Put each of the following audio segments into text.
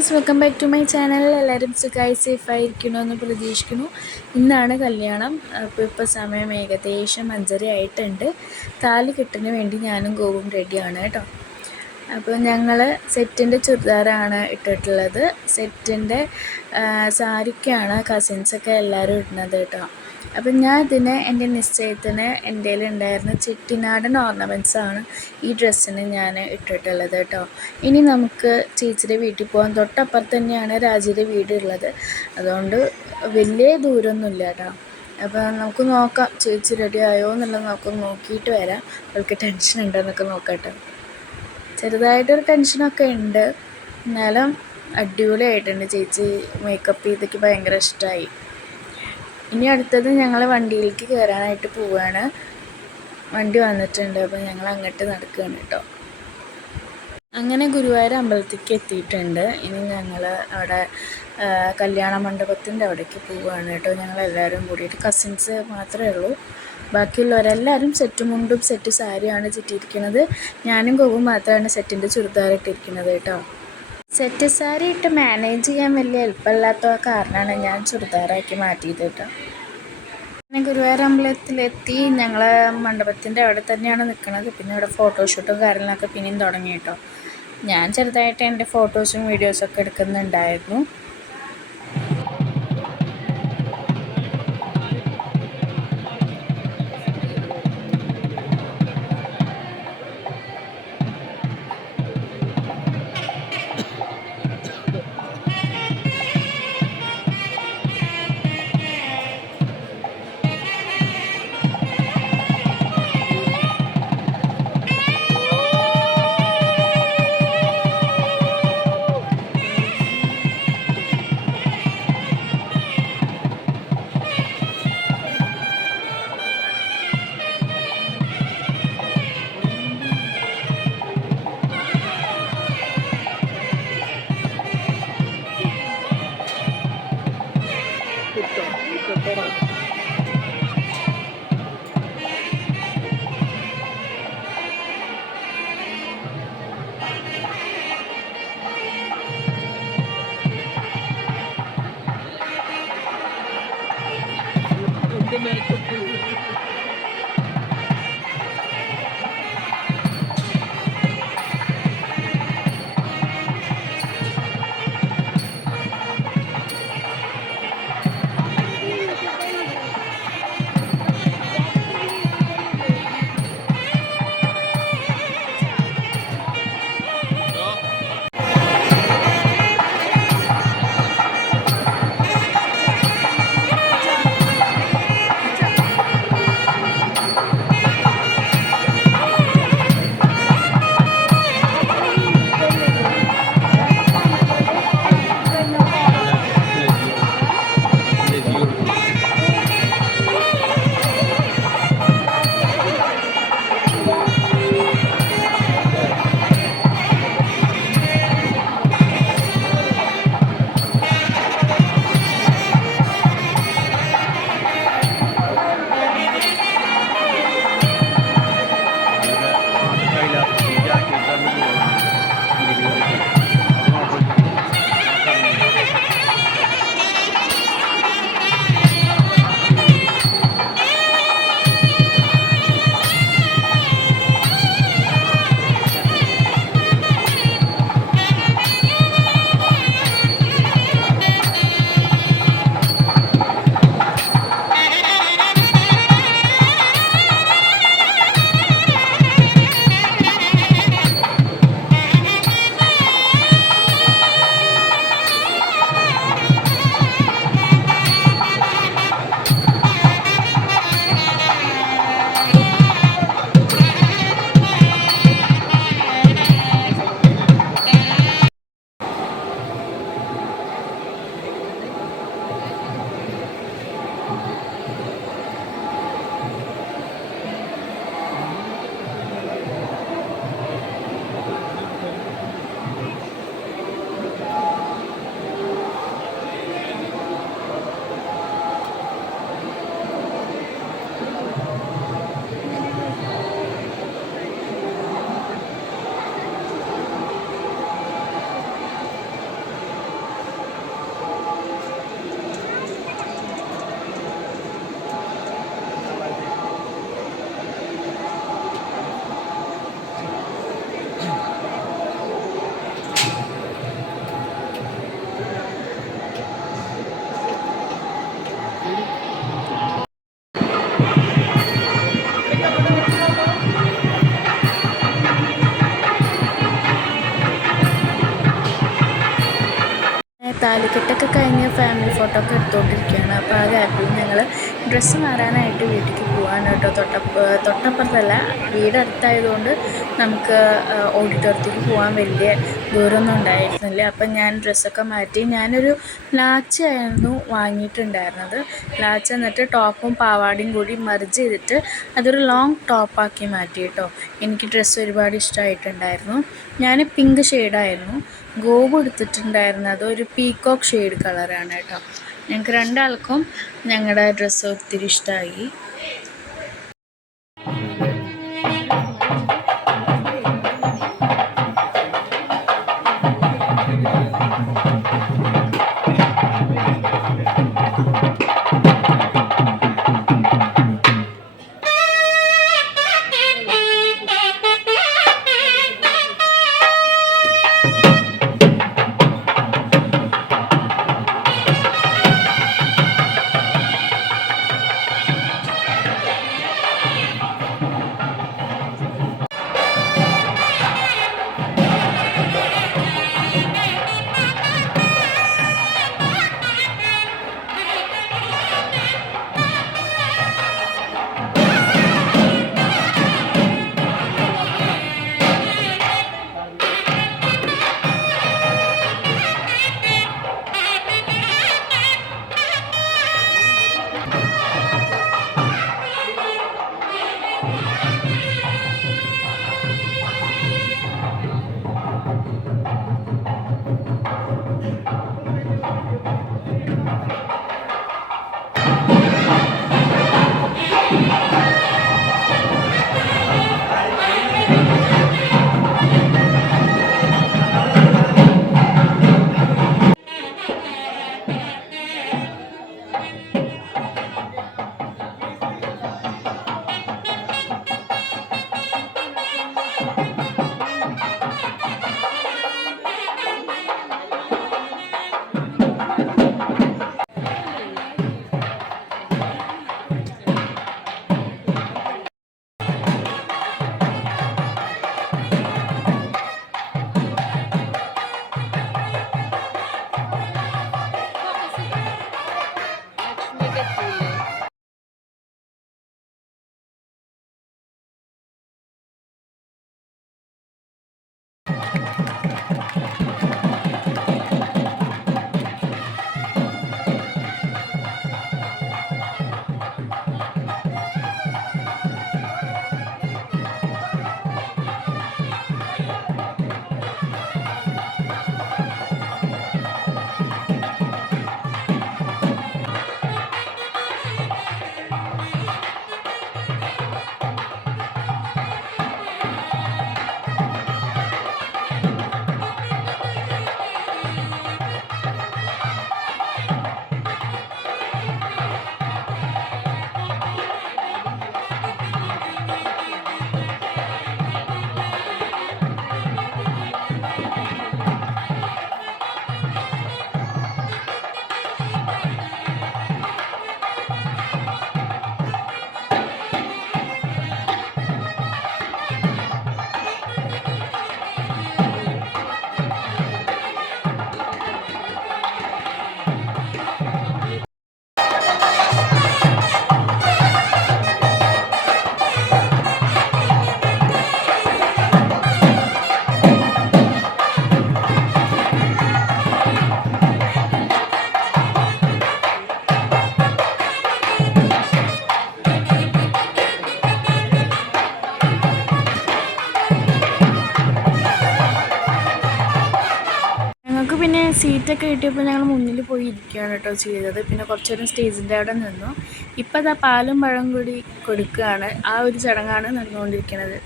Guys, welcome back to my channel. എല്ലാവരും സുഖമായി സേഫായിരിക്കണമെന്ന് പ്രതീക്ഷിക്കുന്നു. ഇന്നാണ് കല്യാണം. ഇപ്പോൾ സമയം ഏകദേശം 5:30 ആയിട്ടുണ്ട്. താലി കെട്ടിന് വേണ്ടി ഞാനും ഗോവും റെഡിയാണ് കേട്ടോ. അപ്പോൾ ഞങ്ങൾ സെറ്റിൻ്റെ ചുരിദാറാണ് ഇട്ടിട്ടുള്ളത്. സെറ്റിൻ്റെ സാരിക്കാണ് കസിൻസൊക്കെ എല്ലാവരും ഇടുന്നത് കേട്ടോ. അപ്പം ഞാൻ ഇതിന് എൻ്റെ നിശ്ചയത്തിന് എൻ്റെ ഉണ്ടായിരുന്ന ചെട്ടിനാടൻ ഓർണമെൻറ്റ്സാണ് ഈ ഡ്രസ്സിന് ഞാൻ ഇട്ടിട്ടുള്ളത് കേട്ടോ. ഇനി നമുക്ക് ചേച്ചിയുടെ വീട്ടിൽ പോകാൻ. തൊട്ടപ്പുറത്ത് തന്നെയാണ് രാജിയുടെ വീടുള്ളത്. അതുകൊണ്ട് വലിയ ദൂരമൊന്നുമില്ല കേട്ടോ. അപ്പോൾ നമുക്ക് നോക്കാം ചേച്ചി റെഡി ആയോ എന്നുള്ളത് നമുക്ക് നോക്കിയിട്ട് വരാം. അവൾക്ക് ടെൻഷൻ ഉണ്ടെന്നൊക്കെ നോക്കട്ടെ. ചെറുതായിട്ടൊരു ടെൻഷനൊക്കെ ഉണ്ട്, എന്നാലും അടിപൊളിയായിട്ടുണ്ട്. ചേച്ചി മേക്കപ്പ് ചെയ്തൊക്കെ ഭയങ്കര ഇഷ്ടമായി. ഇനി അടുത്തത് ഞങ്ങൾ വണ്ടിയിലേക്ക് കയറാനായിട്ട് പോവുകയാണ്. വണ്ടി വന്നിട്ടുണ്ട്, അപ്പോൾ ഞങ്ങൾ അങ്ങോട്ട് നടക്കുകയാണ് കേട്ടോ. അങ്ങനെ ഗുരുവായൂർ അമ്പലത്തേക്ക് എത്തിയിട്ടുണ്ട്. ഇനി ഞങ്ങൾ അവിടെ കല്യാണ മണ്ഡപത്തിൻ്റെ അവിടേക്ക് പോവുകയാണ് കേട്ടോ. ഞങ്ങളെല്ലാവരും കൂടിയിട്ട്, കസിൻസ് മാത്രമേ ഉള്ളൂ. ബാക്കിയുള്ളവരെല്ലാവരും സെറ്റ് മുണ്ടും സെറ്റ് സാരിയാണ് ചുറ്റിയിരിക്കുന്നത്. ഞാനും ഗോവും മാത്രമാണ് സെറ്റിൻ്റെ ചുരിദാർ ഇട്ടിരിക്കുന്നത് കേട്ടോ. സെറ്റ് സാരി ഇട്ട് മാനേജ് ചെയ്യാൻ വലിയ എളുപ്പമില്ലാത്ത കാരണമാണ് ഞാൻ ചുരിദാറാക്കി മാറ്റിയത് കേട്ടോ. പിന്നെ ഗുരുവായൂർ അമ്പലത്തിലെത്തി. ഞങ്ങൾ മണ്ഡപത്തിൻ്റെ അവിടെ തന്നെയാണ് നിൽക്കുന്നത്. പിന്നെ അവിടെ ഫോട്ടോഷൂട്ടും കാര്യങ്ങളൊക്കെ പിന്നെയും തുടങ്ങി കേട്ടോ. ഞാൻ ചെറുതായിട്ട് എൻ്റെ ഫോട്ടോസും വീഡിയോസൊക്കെ എടുക്കുന്നുണ്ടായിരുന്നു. താലിക്കെട്ടൊക്കെ കഴിഞ്ഞ് ഫാമിലി ഫോട്ടോ ഒക്കെ എടുത്തുകൊണ്ടിരിക്കുകയാണ്. അപ്പോൾ ആ ഗ്യാപ്പിൽ ഞങ്ങൾ ഡ്രസ്സ് മാറാനായിട്ട് വീട്ടിലേക്ക് പോകാൻ കേട്ടോ. തൊട്ടപ്പുറത്തല്ല, വീടടുത്തായതുകൊണ്ട് നമുക്ക് ഓഡിറ്റോറിയത്തേക്ക് പോകാൻ വലിയ ദൂരമൊന്നും ഉണ്ടായിരുന്നില്ല. അപ്പം ഞാൻ ഡ്രസ്സൊക്കെ മാറ്റി, ഞാനൊരു ലാച്ചയായിരുന്നു വാങ്ങിയിട്ടുണ്ടായിരുന്നത്. ലാച്ച എന്നിട്ട് ടോപ്പും പാവാടയും കൂടി മെർജ് ചെയ്തിട്ട് അതൊരു ലോങ് ടോപ്പാക്കി മാറ്റി കേട്ടോ. എനിക്ക് ഡ്രസ്സ് ഒരുപാട് ഇഷ്ടമായിട്ടുണ്ടായിരുന്നു. ഞാൻ പിങ്ക് ഷെയ്ഡായിരുന്നു ഗോബ് എടുത്തിട്ടുണ്ടായിരുന്നത്, ഒരു പീക്കോക്ക് ഷെയ്ഡ് കളറാണ് കേട്ടോ. ഞങ്ങൾക്ക് രണ്ടാൾക്കും ഞങ്ങളുടെ ഡ്രസ്സ് ഒത്തിരി ഇഷ്ടമായി. പിന്നെ സീറ്റൊക്കെ കിട്ടിയപ്പോൾ ഞങ്ങൾ മുന്നിൽ പോയി ഇരിക്കുകയാണ് കേട്ടോ ചെയ്തത്. പിന്നെ കുറച്ച് നേരം സ്റ്റേജിൻ്റെ അവിടെ നിന്നു. ഇപ്പം അതാ പാലും പഴം കൂടി കൊടുക്കുകയാണ്. ആ ഒരു ചടങ്ങാണ് നടന്നുകൊണ്ടിരിക്കുന്നത്.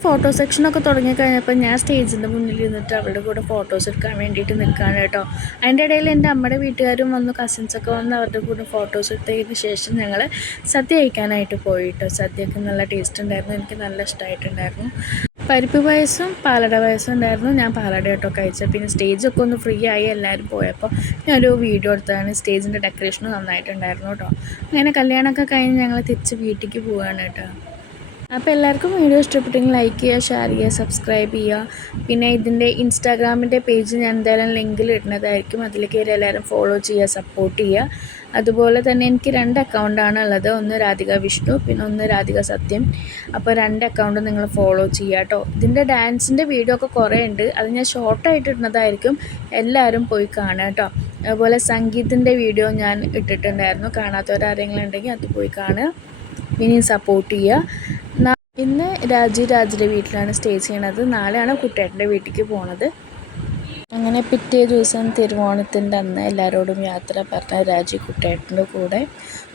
ഫോട്ടോ സെക്ഷനൊക്കെ തുടങ്ങിക്കഴിഞ്ഞപ്പോൾ ഞാൻ സ്റ്റേജിൻ്റെ മുന്നിൽ ഇരുന്നിട്ട് അവളുടെ കൂടെ ഫോട്ടോസ് എടുക്കാൻ വേണ്ടിയിട്ട് നിൽക്കുകയാണ് കേട്ടോ. അതിൻ്റെ ഇടയിൽ എൻ്റെ അമ്മയുടെ വീട്ടുകാരും വന്നു, കസിൻസൊക്കെ വന്ന് അവരുടെ കൂടെ ഫോട്ടോസ് എടുത്തതിന് ശേഷം ഞങ്ങൾ സദ്യ കഴിക്കാനായിട്ട് പോയി കേട്ടോ. സദ്യയൊക്കെ നല്ല ടേസ്റ്റ് ഉണ്ടായിരുന്നു, എനിക്ക് നല്ല ഇഷ്ടമായിട്ടുണ്ടായിരുന്നു. പരിപ്പ് പായസം പാലട പായസം ഉണ്ടായിരുന്നു. ഞാൻ പാലട കേട്ടോ കഴിച്ചത്. പിന്നെ സ്റ്റേജൊക്കെ ഒന്ന് ഫ്രീ ആയി എല്ലാവരും പോയപ്പോൾ ഞാനൊരു വീഡിയോ എടുത്തതാണ്. സ്റ്റേജിൻ്റെ ഡെക്കറേഷനും നന്നായിട്ടുണ്ടായിരുന്നു കേട്ടോ. അങ്ങനെ കല്യാണമൊക്കെ കഴിഞ്ഞ് ഞങ്ങൾ തിരിച്ച് വീട്ടിലേക്ക് പോവുകയാണ് കേട്ടോ. അപ്പോൾ എല്ലാവർക്കും വീഡിയോ ഇഷ്ടപ്പെട്ടെങ്കിൽ ലൈക്ക് ചെയ്യുക, ഷെയർ ചെയ്യുക, സബ്സ്ക്രൈബ് ചെയ്യുക. പിന്നെ ഇതിൻ്റെ ഇൻസ്റ്റാഗ്രാമിൻ്റെ പേജ് ഞാൻ എന്തായാലും ലിങ്കിൽ ഇടുന്നതായിരിക്കും. അതിലേക്ക് എല്ലാവരും ഫോളോ ചെയ്യുക, സപ്പോർട്ട് ചെയ്യുക. അതുപോലെ തന്നെ എനിക്ക് 2 അക്കൗണ്ടാണ് ഉള്ളത്. ഒന്ന് രാധിക വിഷ്ണു, പിന്നെ ഒന്ന് രാധിക സത്യം. അപ്പോൾ 2 അക്കൗണ്ടും നിങ്ങൾ ഫോളോ ചെയ്യുക കേട്ടോ. ഇതിൻ്റെ ഡാൻസിൻ്റെ വീഡിയോ ഒക്കെ കുറേ ഉണ്ട്. അത് ഞാൻ ഷോർട്ടായിട്ട് ഇടുന്നതായിരിക്കും. എല്ലാവരും പോയി കാണുക കേട്ടോ. അതുപോലെ സംഗീതത്തിൻ്റെ വീഡിയോ ഞാൻ ഇട്ടിട്ടുണ്ടായിരുന്നു. കാണാത്തവരാരെങ്കിലും ഉണ്ടെങ്കിൽ അത് പോയി കാണുക. ഇനിയും സപ്പോർട്ട് ചെയ്യുക. ഇന്ന് രാജുരാജിൻ്റെ വീട്ടിലാണ് സ്റ്റേ ചെയ്യണത്. നാളെയാണ് കുട്ടേട്ടൻ്റെ വീട്ടിലേക്ക് പോണത്. അങ്ങനെ പിറ്റേ ദിവസം തിരുവോണത്തിൻ്റെ അന്ന് എല്ലാവരോടും യാത്ര പറഞ്ഞ രാജു കുട്ടേട്ടൻ്റെ കൂടെ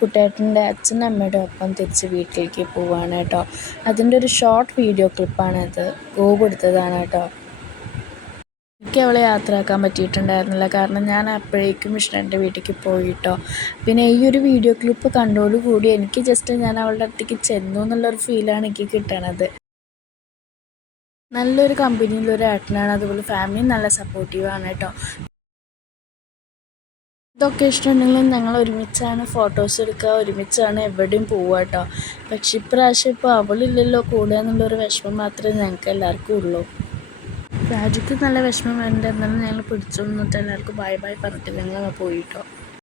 കുട്ടേട്ടൻ്റെ അച്ഛനും അമ്മയുടെ ഒപ്പം തിരിച്ച് വീട്ടിലേക്ക് പോവാണ് കേട്ടോ. അതിൻ്റെ ഒരു ഷോർട്ട് വീഡിയോ ക്ലിപ്പാണത്. ഗോപ് എടുത്തതാണ് കേട്ടോ. എനിക്ക് അവളെ യാത്രയാക്കാൻ പറ്റിയിട്ടുണ്ടായിരുന്നില്ല, കാരണം ഞാൻ അപ്പോഴേക്കും വിഷ്ണുവിൻ്റെ വീട്ടിലേക്ക് പോയിട്ടോ. പിന്നെ ഈ ഒരു വീഡിയോ ക്ലിപ്പ് കണ്ടോടുകൂടി എനിക്ക് ജസ്റ്റ് ഞാൻ അവളുടെ അടുത്തേക്ക് ചെന്നു എന്നുള്ളൊരു ഫീലാണ് എനിക്ക് കിട്ടണത്. നല്ലൊരു കമ്പനിയിലൊരു ഏട്ടനാണ്. അതുപോലെ ഫാമിലി നല്ല സപ്പോർട്ടീവാണ് കേട്ടോ. ഇതൊക്കെ ഇഷ്ടമുണ്ടെങ്കിലും ഞങ്ങൾ ഒരുമിച്ചാണ് ഫോട്ടോസ് എടുക്കുക, ഒരുമിച്ചാണ് എവിടെയും പോവുക കേട്ടോ. പക്ഷെ ഇപ്രാവശ്യം ഇപ്പോൾ അവളില്ലല്ലോ കൂടുക എന്നുള്ളൊരു വിഷമം മാത്രമേ ഞങ്ങൾക്ക് എല്ലാവർക്കും ഉള്ളൂ. രാജുക്ക് നല്ല വിഷമം വരേണ്ട, എന്നാലും ഞങ്ങൾ പിടിച്ചു നിന്നിട്ട് എല്ലാവർക്കും ബൈ ബൈ പറഞ്ഞിട്ട് ഞങ്ങൾ പോയിട്ടോ.